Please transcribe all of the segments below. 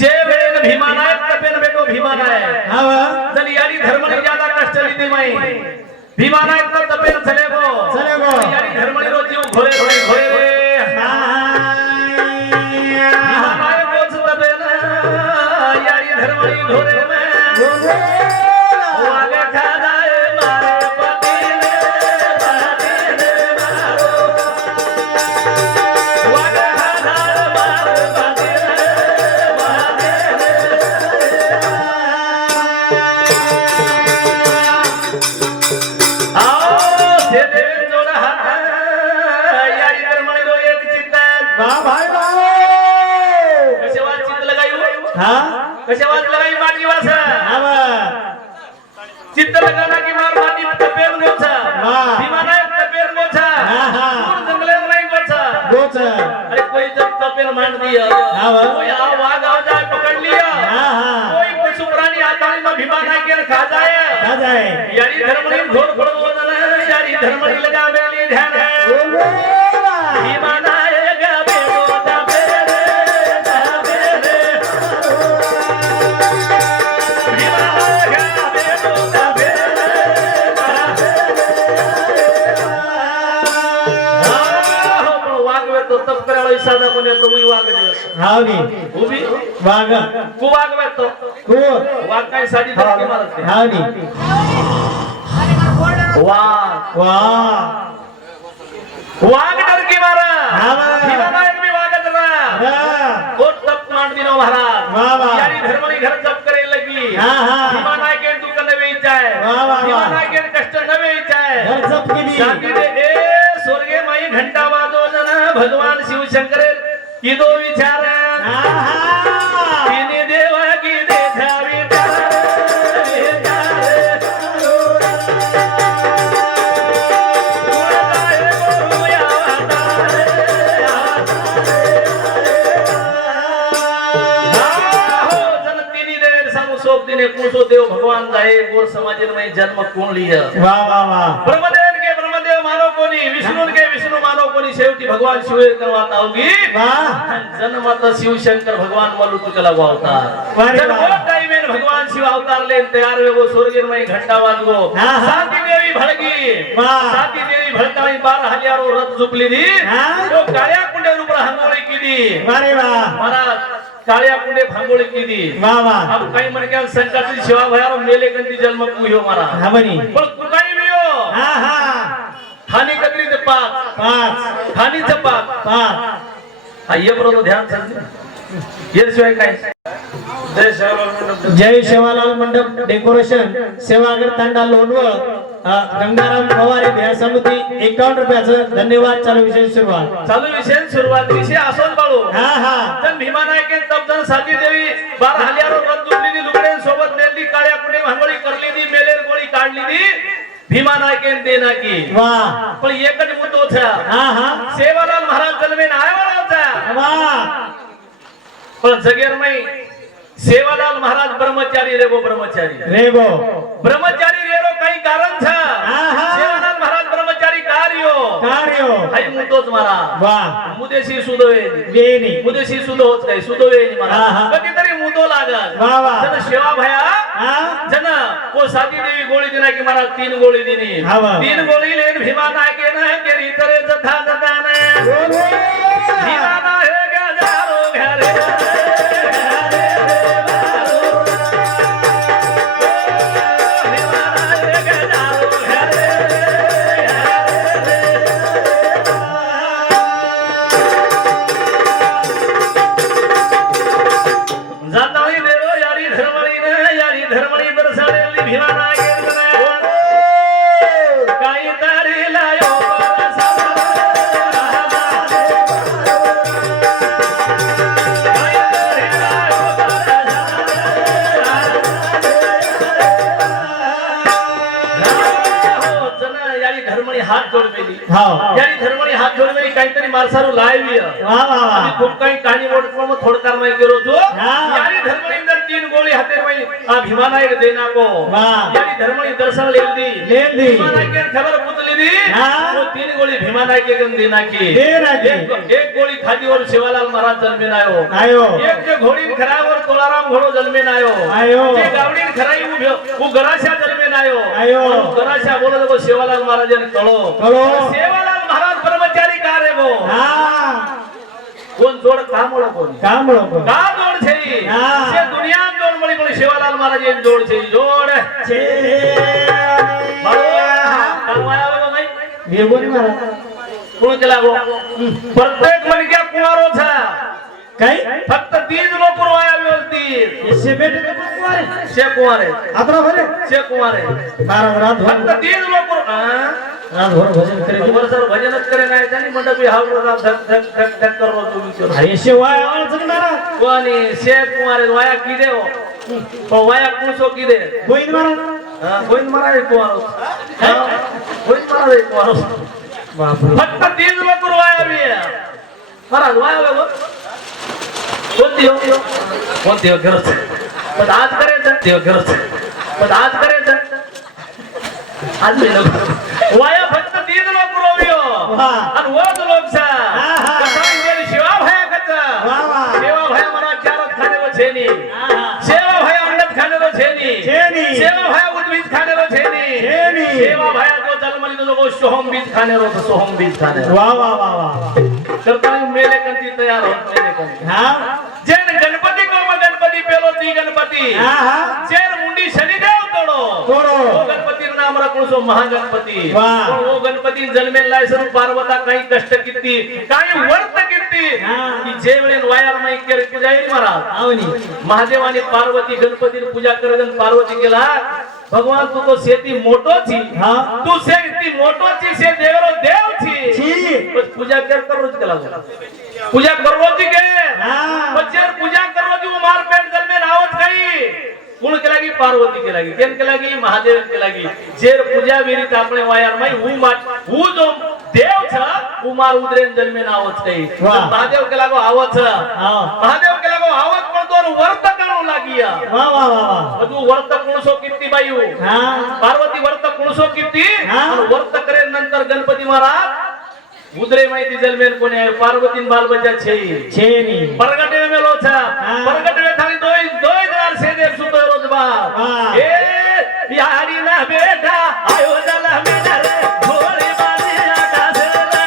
जे वेन भीमानायक तपेन बेटो भीमानायक हा वा जन यारी धर्मनी ज्यादा कष्ट लीधी मई भीमानायक तो तपेन चले गो यारी धर्मनी रो जीव घोरे घोरे घोरे रे भीमानायक को तपेन यारी धर्मनी घोरे में वागे खादाए मारे पति ने पति ने मारो वागे खादाए मारे पति ने पति ने आओ से देव जोड़ा हाथ यारी धर्मनी रो एक चिंता वाह भाई वाह कसे वाद चिंत लगाई हा कसे वाद लगाई माटी वासा हा वा चित्त लगाना की मार माटी तपेर नोचा वाह भीमानायक तपेर नोचा हा हा दूर जंगले में नहीं गोचा गोच अरे कोई जब तपेर मार दिया हा वा कोई आ वाग आ जाए पकड़ लिया हा हा कोई पशु प्राणी आता में भीमानायक के खा जाए खा जाए यारी धर्मनी घोर पड़ो ना यारी धर्मनी लगा बेली ध्यान भीमानायक बेटो तपेर तपेर भीमानायक बेटो तपेर वागवे तो तप करायला साधा कोणी तो मी वाग देस हाव नी उभी वाग तू वागवे तो को वाग काय साडी धरती मारते हाव नी वाग वाह वाग डरकी मारा हा वा भीमानायक भी वागत रहा हा वो तप मान दिनो महाराज वाह वाह यारी धर्मनी घर जप करे लगी हा हा भीमानायक के दुख नवे इच्छाय वाह वाह भीमानायक के कष्ट नवे इच्छाय घर जप केली शांती दे ए स्वर्गे माई घंटा वाजो जन भगवान शिव शंकर की दो विचार हा हा तिने देवा की देखा विचार कुसो देव भगवान जाए गोर समाज में जन्म कौन लिया वाह वाह वाह ब्रह्मदेव के ब्रह्मदेव मानो कोनी विष्णु के विष्णु मानो कोनी शेवटी भगवान शिव करवाता होगी वाह जन्म माता शिव शंकर भगवान मलुत कला अवतार वाह जब वो टाइम में भगवान शिव अवतार ले तैयार हुए वो स्वर्ग में घंटा बाज गो हाँ, हाँ। साती देवी भड़की वाह। साती देवी भड़काई 12,000 रथ झुकली दी हाँ। तो काळ्या कुंडे ऊपर हंगोळी की दी वारे वाह महाराज काळ्या कुंडे भांगोळी की दी वाह वाह अब काही मन क्या संकटाची सेवा भयार मेले गंती जन्म कुयो मारा हा बनी पण कुकाई बियो हा हा खानी ककरी ते पाच पाच खानी पाच पाच हा ये बरोबर ध्यान समजे ये शिवाय काय जय सेवालाल मंडप डेकोरेशन सेवागर तांडा लोणवळ गंगाराम पवार ध्यान समिती 51 रुपयाचं धन्यवाद चालू विशेष सुरुवात चालू विषय सुरुवात विषय असोच बाळू हा हा जन भीमानायके तपजन साती देवी 12,000 रथ जुटली लुगडे सोबत नेली काळ्या कुंडे भांगोळी करली दी मेलेर गोळी काढली दी भीमानायके देना की वाह पण एकच मुद्दो था हा हा सेवालाल महाराज जन्मे आयवाला होता वाह पण जगेर में सेवालाल महाराज ब्रह्मचारी रेगो ब्रह्मचारी रेगो ब्रह्मचारी रेरो काही कारण था आहा। सेवालाल महाराज ब्रह्मचारी कार्यो कार्यो हाय मुदोच मारा वाह मुदेशी सुदोवे वेणी मुदेशी सुदो होत काही सुदोवे मारा आहा। कधीतरी मुदो लागत वाह वाह जन सेवा भया हा जन को साती देवी गोळी दिना की महाराज 3 गोळी दिनी हा वा। 3 गोळी लेन भीमा नायके ना केरी तरे जथा जताने भीमा नाहे गजारो घरे हात जोडलेली हाव यानी धर्मणी हात जोडलेली काहीतरी मारसारू लायवी वाह वाह वाह खूप काही कहाणी मोड थोडकार मैं केरो जो हाँ। यानी धर्मणी अंदर 3 गोली हाथे में अभिमानायक देना को वाह। यानी धर्मणी दर्शन ले ली भीमानायक के खबर पुतली दी हाँ। वो 3 गोली भीमानायक के गन देना की देना की। एक गोली खादी और शिवालाल महाराज जन्मे आयो आयो एक जो घोड़ी खराब और तुळाराम घोडो जन्मे नायो आयो. जे गावडी खराई उ गराशा जन्मे नायो आयो. गराशा बोलत गो सेवालाल महाराजन कळो कळो. सेवालाल महाराज कर्मचारी का रे गो हा कोण जोड काम कोण काम लोक का जोड छे हा. से दुनिया जोड मळी पण सेवालाल महाराज एक जोड छे जोड कालवाया वाला नाही वेगोनी महाराज कोण केला गो प्रत्येक मनक्या कुवारो छा काय फक्त 30 लोक पुरवाया व्यवस्थित एसे बेटे तो कुवारे शे कुवार आहे आपला भरे शे कुवार आहे बारा रात फक्त 30 लोक रात भर भजन करे वर्षावर भजनच करे नाही त्याने मंडपी हावरा धक धक धक धक करो तुम्ही करो अरे शिवाय आवाज महाराज कोणी शे कुवार वाया किदे हो वाया कुसो किदे गोविंद महाराज गोविंद महाराज कुवारो गोविंद महाराज कुवारो बापरे फक्त 30 लोक वाया बी महाराज वाया बाबा कोणती हो गरज पण आज करायचं ते गरज पण आज करायचं आज मी नको वाया फक्त 30 लोक रोवियो वा. आणि वज लोक सा आहा. कसा गेली शिवा भया कचा वा वा. सेवा भया मला चारत खानेलो छेनी आहा. सेवा भया अंडत खानेलो छेनी छेनी. सेवा भया उद्वीज खानेलो छेनी छेनी. सेवा भया जो जन्मली तो सोहम बीज खानेलो तो सोहम बीज खानेलो वा वा वा वा करता मेले कंती तयार होत मेले कंती हा जेन गणपती कोम गणपती पेलो ती गणपती हा हा जेन मुंडी शनिदेव तोडो तोडो. वो गणपती नाम रखणसो महागणपती वाह. पण वो गणपती जन्मेला सर पार्वता काही कष्ट किती काही वर्त किती हा. की जे वेळेन वायर माई केली पूजा येईल महाराज आवनी महादेवाने पार्वती गणपती पूजा करजन पार्वती केला भगवान तू तो शेती मोटो छी हा. तू शेती मोटो छी से देवरो देव छी छी. बस पूजा कर रोज केला पूजा कर रोज के हा. बच्चर पूजा कर रोज उमार पेट जल में रावत गई कोण केला की पार्वती केला की केन केला की महादेव केला की जेर पूजा विरीत आपणे वायर माई हु जो देव छ उमार उद्रेन जन्मे नावच गई वाह. महादेव केला गो आवच हा महादेव केला गो आवच पण तो वर्त करू लागिया वा वा वा वा तू वर्त कुणसो किती बाई हा पार्वती वर्त कुणसो किती हा. आणि वर्त करे नंतर गणपती महाराज उदरे माहिती जलमेन कोणी आहे पार्वतीन बाल बच्चा छेई छेनी परगटे में मेलो छा हा. परगटे में थाली दोई दार से देव सुतो रोजबार वाह. ए यारी ना बेटा आयो जला मेरा रे भोले बाली आकाश रे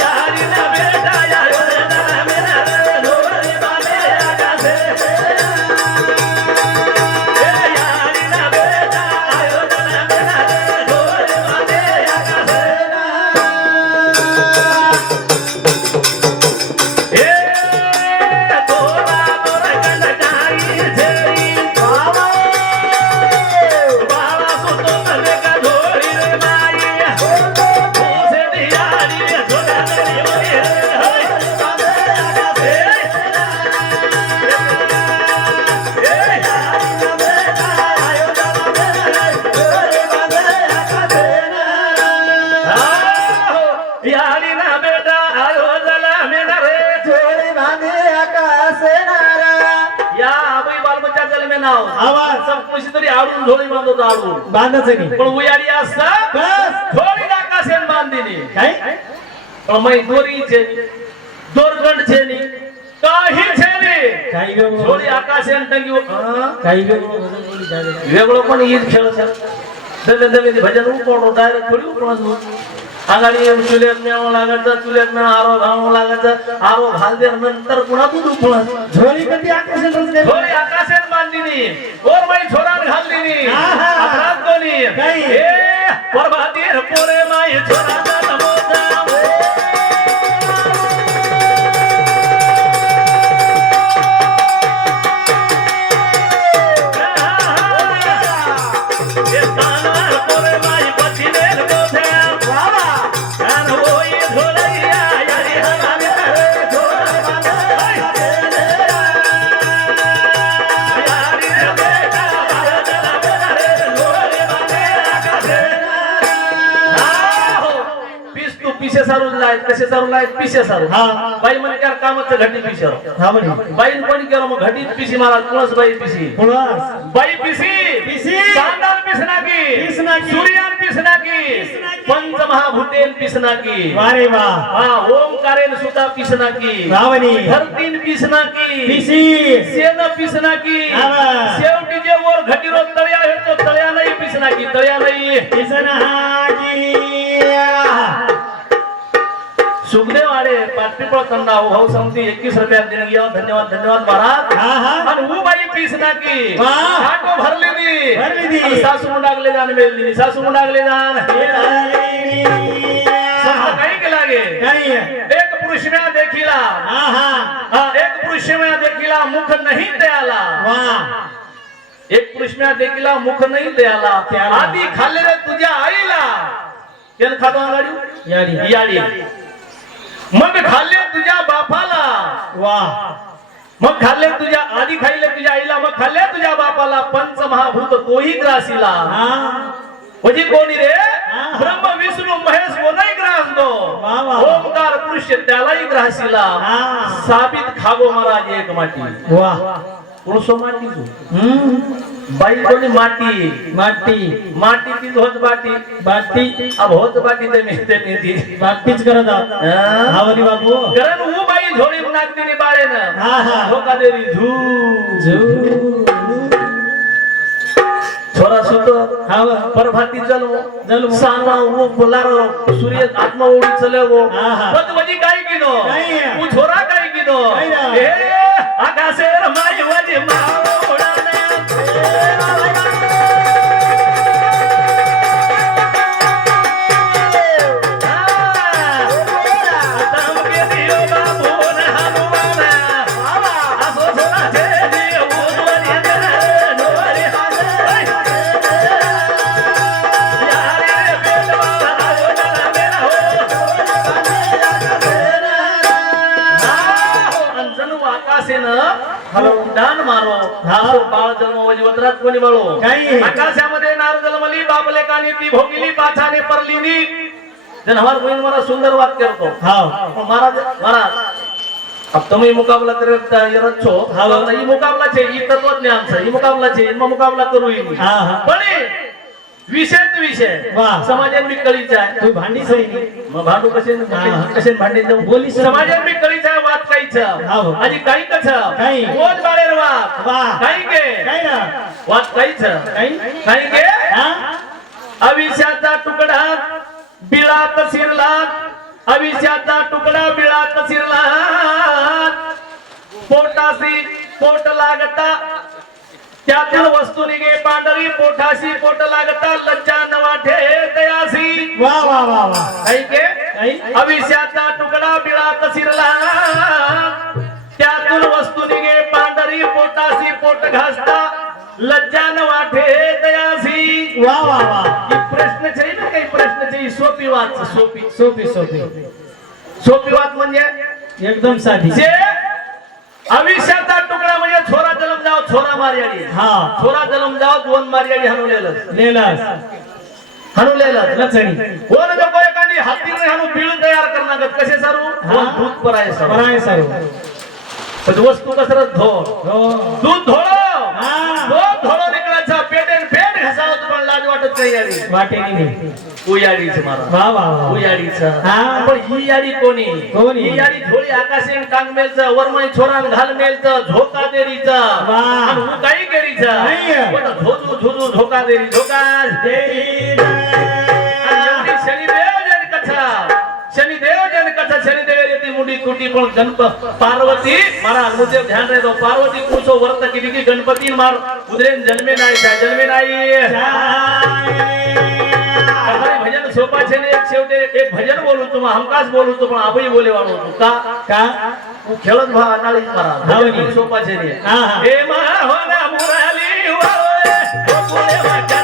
यारी ना बेटा आयो जला मेरा रे भोले बाली आकाश ए यारी ना बेटा आयो जला मेरा रे भोले बाली आकाश ए तोरा तोरा कंड जाई झेरी बाबा बाबा सुतो मने का धोरी रे माई से दियारी झोला रे होय होय ए यारी ना बेटा आयो जला मेरा रे यारी ना बेटा आयो जला मेरा रे या आबाई बालबच्चा जन्मे नाव आवाज. सब कुछ तरी आडून झोळी बांधतो आडून बांधायचं की पण उयाडी असता बस झोळी आकाशेन बांधिली काय पण मै दोरी छेनी दोरगंड छेनी काही छेनी काही वेगळं झोळी आकाशेन टंगी काही वेगळं वेगळं पण ईद खेळ दबे दबे भजन उकोडो डायरेक्ट थोडी उकोडो आगाडी चुल्यात मेळ लागायचं चुल्यात मेळ आरो घालू लागायचं आरो घालदे नंतर पुन्हा तू दुखला झोळी कधी आकाशात रचले थोडी आकाशात बांधली गोर माई छोरान घालली आहा. अपराध कोणी काही. ए परभातीर पोरे माई छोराचा नमोचा ए तानवार पोरे माई पछिने गोठ्या बाबा कान होई झोलैया यारी हमारे रे झोला बांधे यारी रे बेटा आयो जला मेरा रे झोले बांधे आकाशे लायत कसे सारू लायत पिशे सारू हा. बाई म्हणे काय कामाचं घटी पिशर हा म्हणे बाईन कोणी केलं मग घटीत पिशी महाराज कुणाच बाई पिशी पुळस बाई पिशी पिशी. चांदाल पिसनाकी पिसनाकी. सूर्यान पिसनाकी पंच महाभूतेन पिसनाकी वारे वा हा ओमकारेन सुता पिसनाकी रावणी धरतीन पिसनाकी पिशी सेन पिसनाकी हा. शेवटी जे वर घटीरो तळ्या आहे तो तळ्या नाही पिसनाकी तळ्या नाही पिसनाजी सुखदेव आडे पाटपीपळ कंदा भाऊ समिती 21 रुपया देणगी आहे. धन्यवाद धन्यवाद महाराज हा हा आणि वो बाई पिसनाकी वाह. आटो भरलेली भरलेली. आणि सासू मुंडागले जाण मेलली सासू मुंडागले जाण समजा काही केला गे काही एक पुरुष में देखिला हा हा हा, एक पुरुष में देखिला मुख नहीं त्याला वा एक पुरुष में देखिला मुख नहीं त्याला त्याला. आधी खाल्ले रे तुझ्या आईला केन खातो गाडी याडी याडी मग खाल्ले तुझ्या बापाला वा मग खाल्ले तुझ्या आधी खाल्ले तुझ्या आईला मग खाल्ले तुझ्या बापाला पंच महाभूत तोही ग्रासीला हा म्हणजे कोणी रे हा. ब्रह्म विष्णू महेश कोणाही ग्रास दो वा, वा. ओंकार पुरुष त्यालाही ग्रासीला हा. साबित खागो महाराज एक माटी वा पुरुषो माटी जो बाई कोणी माटी माटी माटी ती होत बाटी बाटी अब होत बाटी ते मिळते ती बाटीच करत आहोत हा. आवली बाबू कारण ऊ बाई झोडी नागतीने बाळेनं हा हा धोका देवी झू झू छोरा सुतो हाव परभाती जन्म जन्म. साना वो बोलारो सूर्य आत्मा उडी चले वो हा, हा. पद वजी काय कीनो काय आहे? तू छोरा काय कीनो काय ना? ए आकाशे रमाई वजी मारो उडाने दान मारो हा. बाळ जन्म वजीवत्रात कोणी बाळो काही. आकाशामध्ये नार जन्मली बापले कानी ती भोगिली पाछाने परलिनी जन हमार बहन मला सुंदर वाक्य करतो हाव महाराज महाराज अब तुम ये मुकाबला करे ये रच्छो हाँ। ये मुकाबला छे ये तत्वज्ञान छे ये मुकाबला छे इनमें मुकाबला करू ही हा हा पण विषय तो विषय वाह. समाजात मी कळीचा आहे तू भांडी सही नाही मग भांडू कसे हा. कसे भांडे जाऊ बोली सर. समाजात मी कळीचा वाद काहीच हाव. आणि काही कछ काही. रोज बाळेर वाद वाह. काही के काय ना वाद काहीच काही काही के हा अविष्याचा तुकडा बिळात शिरला अविष्याचा तुकडा बिळात शिरला पोटाशी पोट लागता त्यातील वस्तू निघे पांढरी पोटाशी पोट लागता लज्जा नवाठे दयासी वा वा वा वा काही के काही अविष्याचा तुकडा बिळात शिरला त्यातून वस्तू निघे पांढरी पोटाशी पोट घासता लज्जा नवाठे दयासी वा वा वा ही प्रश्न छे ना काही प्रश्न छे सोपी वाच सोपी सोपी सोपी सोपी वाच म्हणजे एकदम साधी जे अविष्याचा तुकडा म्हणजे छोरा जन्म जाव छोरा मार्याडी हा छोरा जन्म जाव दोन मार्याडी हनुलेलं लेलास हनुलेलं लचणी कोण जो कोई एखादी हातीने हाणू बिळून तयार करणार कसे सारू हा. दूध पराय सारू पराय सारू पण वस्तू कसरत धो हो दूध धोळो हा दूध धोळो निकळाचा पेटेन पेट घसावत पण लाज वाटत नाही यारी वाटेनी नाही उयाडीच मारा वा वा वा उयाडीच हा. पण ही याडी कोणी कोणी? ही याडी झोळी आकाशेन टांगमेलच वरमाई छोरान घालमेलच झोका देरीच वाह. आणि उ काही केरीच नाही. पण झोजू झोजू झोका देरी झोका देई आणि एवढी शनिदेव जन कथा शनिदेव जन कथा शनिदेव रेती मुंडी तुटी पण गणपत पार्वती मारा मुझे ध्यान रहे दो पार्वती पूछो व्रत की की गणपती मार उदरेन जन्मे नाही हमारे भजन सोपा छे ने एक शेवटे एक भजन बोलू तुम हमकाच बोलू तो पण आपही बोले वाळो तू का का तू खेळत भा नाळीत मारा भजन सोपा छे ने हा, हा. हे मा हो ना मुराली वाळे ओ पुणे वाचा